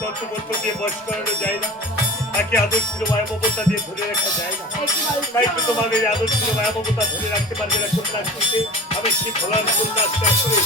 তত্ত্ববদ্ধ দিয়ে বয়স করানো যায় না, তাকে আদর্শ মায়া মমতা দিয়ে ধরে রাখা যায় না। তাই তো তোমাদের আদর্শ মায়া মমতা ধরে রাখতে পারবে না কন্যাশ্রীতে। আমি সে ভোলার কন্যাশ্রী করে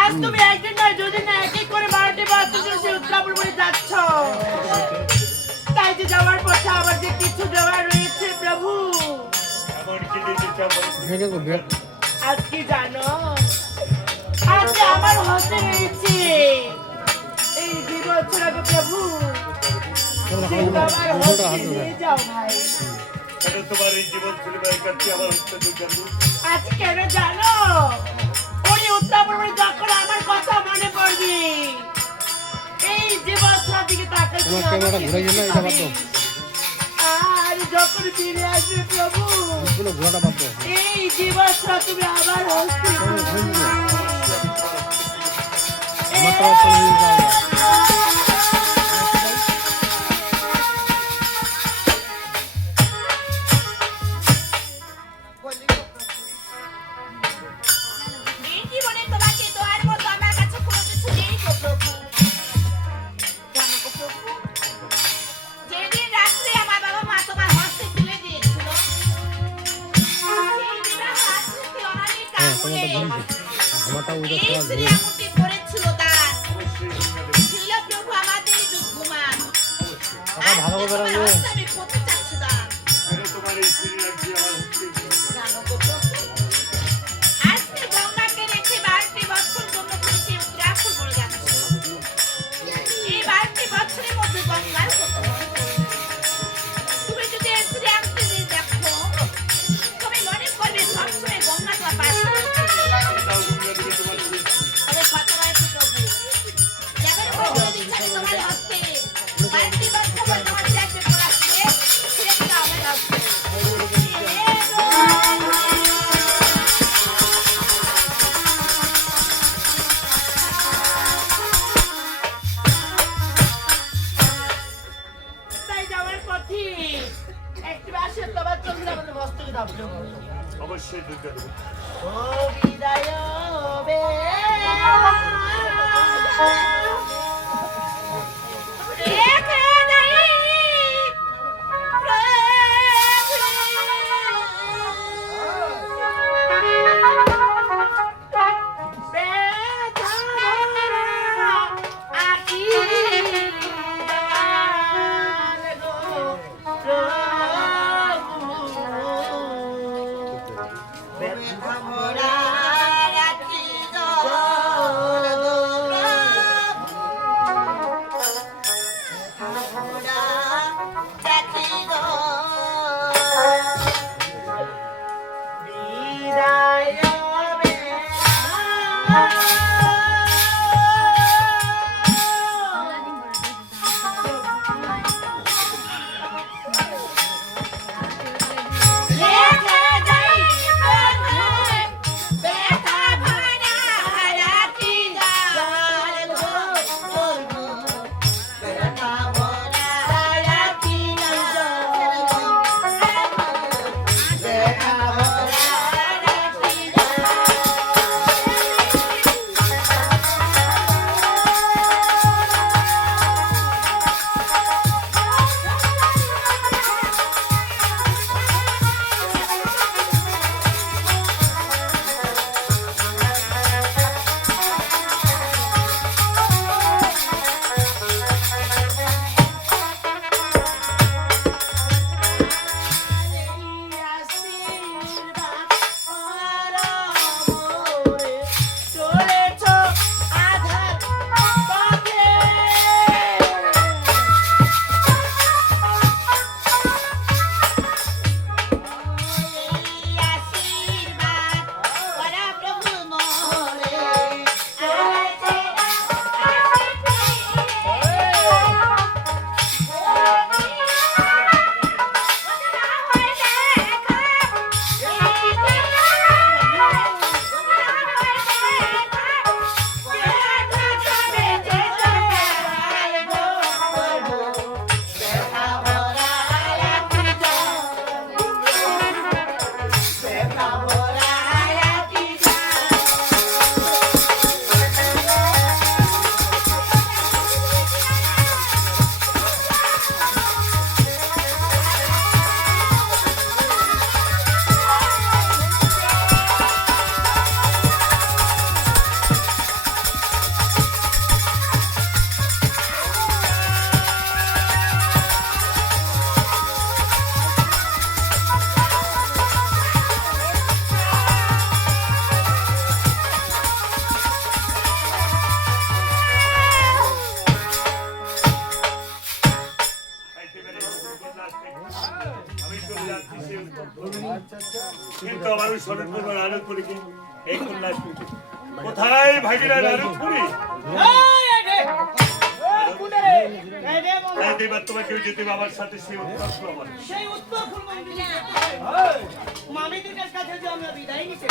আজ তুমি একদিন নয় দুদিন না এক এক করে 12টি বছর সে উত্তরাপুর বলে যাচ্ছ, তাই যে যাওয়ার পথে আবার যে কিছু দেওয়া রয়েছে প্রভু কেমন? আজ কি জানো, আজ আমার হতে হয়েছে এই 2 বছর আগে প্রভু কিন্তু আমার হতে নিয়ে যাও ভাই। কেন তোমার এই জীবন ছিল কাছে আমার হচ্ছে দুর্গা? আজ কেন জানো, ওই উত্তাপড়ে যখন আমার কথা মনে পড়বে এই জীবনটার দিকে তাকাচ্ছি আর যখন ফিরে আসবে প্রভু এই জীবনটা তুমি আবার হস্তে এই জীবনে তোমাকে দেওয়ার মতো আমার কাছে কোনো কিছু নেই গো প্রভু। জানো গো প্রভু, যেদিন রাত্রে আমার বাবা মা তোমার হস্তে তুলে দিয়েছিল, সেই বিবাহ আজকে অনামিক আগুনে এই শ্রী আকুতি করেছিল দাস। ছিল প্রভু আমাদের দুঃখমান। আজকে তোমার হস্তে আমি করতে চাচ্ছি দাস। কেন তোমার এই শরীর রাখছি আমার হচ্ছে? জানো গো প্রভু, আজকে গঙ্গাকে রেখে 12টি বছর জন্য তুমি সে উত্তরাখণ্ড বলে যাচ্ছ। এই 12টি বছরের মধ্যে গঙ্গার কত মনে পড়বে। তুমি যদি এই শ্রী আকুতি দিয়ে দেখো, তুমি মনে করবে সবসময় গঙ্গা তোমার পাশে রয়েছে। তাও দুর্গা দেবী তোমার শরীর। তবে কথা রয়েছে প্রভু, যেমন করে বলে দিচ্ছি আমি তোমার হস্তে 12টি বছর পর তোমার চাকরি করা ছেড়ে দিতে আমার হস্তে। তাই যাওয়ার পথে একটি বাসের তোমার চোখে আমাদের মস্তকে দাও প্রভু। অবশ্যই দুর্গা দেবী। ও বিদায় কিন্তু আমার স্বরূপ নারদপুরি কি এই কন্যা কোথায় ভাগিনা নারদপুরি তাই দেবার তোমাকে যেতে আমার সাথে সেই উত্তর আমার সেই উত্তর মামিদের কাছে যে আমরা বিদায় নিতে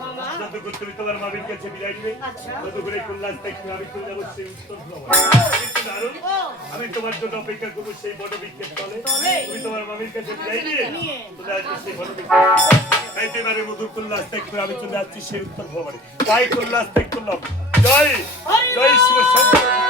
মামা যতক্ষণ তুমি তোমার মামির কাছে বিদায় দিবে আচ্ছা। ততক্ষণ এই কন্যা থেকে আমি চলে যাবো সেই উত্তর আমার কিন্তু নারদ ও আমি তোমার জন্য অপেক্ষা করবো সেই বড় বৃক্ষের তলে তলে? তুমি তোমার মামির কাছে বিদায় দিয়ে নিয়ে। চলে আসবে সেই বড় বৃক্ষ তাই এবারে মধুর কল্যাণ ত্যাগ করে আমি চলে যাচ্ছি সেই উত্তর ভবনে তাই কল্যাণ ত্যাগ করলাম জয় জয় শিব শঙ্কর